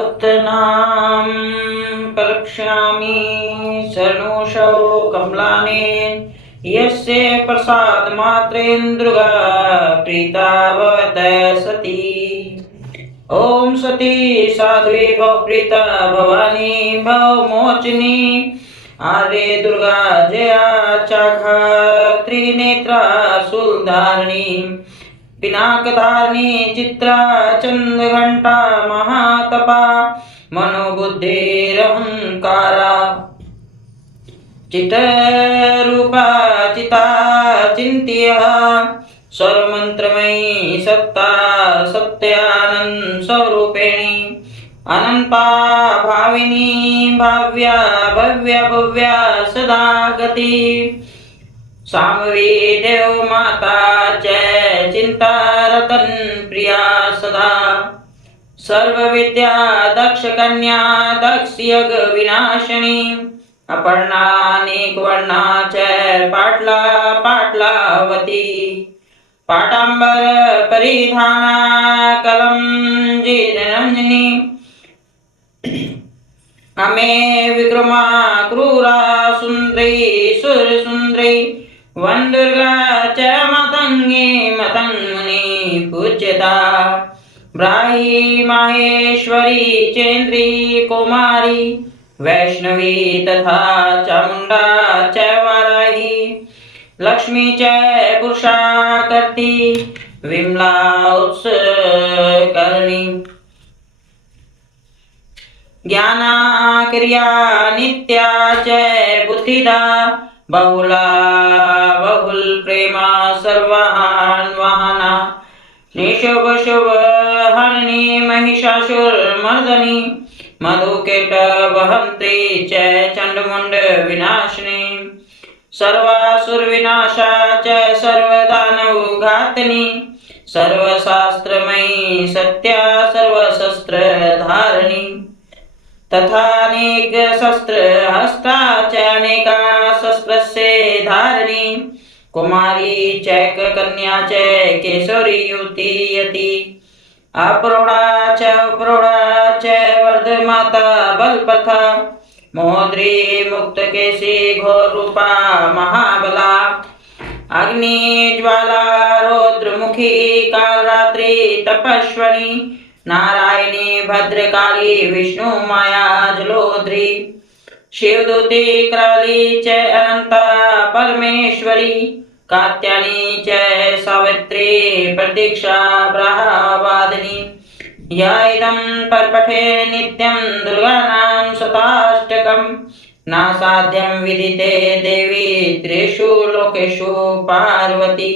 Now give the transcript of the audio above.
नाम परीक्षामि शरणोषौ कमलाने यस्य प्रसाद मात्रेन्द्रुगा प्रीता भवत सती। ओम सती साध्वी भवप्रीता भवानी भवमोचनी आर्य दुर्गा जया चाखा त्रिनेत्रा शूलधारिणी पिनाकधारिणी चित्रा चंद्रघंटा महातपा मनोबुद्धिरहंकारा चित्तरूपा चिता चिन्त्य सर्वमंत्रमयी सत्ता सत्यानंद स्वरूपिणी अनंता भाविनी भाव्या भव्या भव्या सदा गति सामवी देव माता च चिंता रतन प्रिया सदा सर्व विद्या दक्ष कन्या दक्ष यग विनाशिनी अपर्णानेक वर्णा च पाटला पाटलावती पाटांबर परिधाना कलम जिनरंजनी अमे विक्रमा क्रूरा सुंदरी सुर सुंदरी वंदुर्गा च मतंगी मतंगनी पूज्यता ब्राही माहेश्वरी चेन्द्री कुमारी वैष्णवी तथा चामुंडा च वाराही लक्ष्मी च पुरुषा कर्ती विमला उत्सकर्णी ज्ञाना क्रिया नित्या च बुद्धिदा बहुला बहुल प्रेमा सर्वान् वाहना निशुभ शुभ हरणी महिषासुर मर्दनी मधुकेट वहंत्री च चंडमुंड विनाशिनी सर्वासुर विनाशा च सर्वदानव घातनी सर्वशास्त्रमयी सत्या सर्वशस्त्र धारिणी तथानेक शस्त्र हस्ता च अनेका शस्त्रस्य धारिणी कुमारी चैक कन्या च केशरी युवती यति अप्रोढ़ा च वर्धमाता बलप्रथा मोद्री मुक्त केशी घोर रूपा महाबला अग्नि ज्वाला रौद्रमुखी कालरात्रि तपस्वनी नारायणी भद्रकाली विष्णु माया जलोद्री शिवदूती कराली च अनंता परमेश्वरी कात्यायनी च सावित्री प्रतीक्षा ब्रह्मवादिनी या इदं परपठे नित्यं दुर्गानां शताष्टकं नासाध्यं विदिते देवी त्रिषु लोकेषु पार्वती।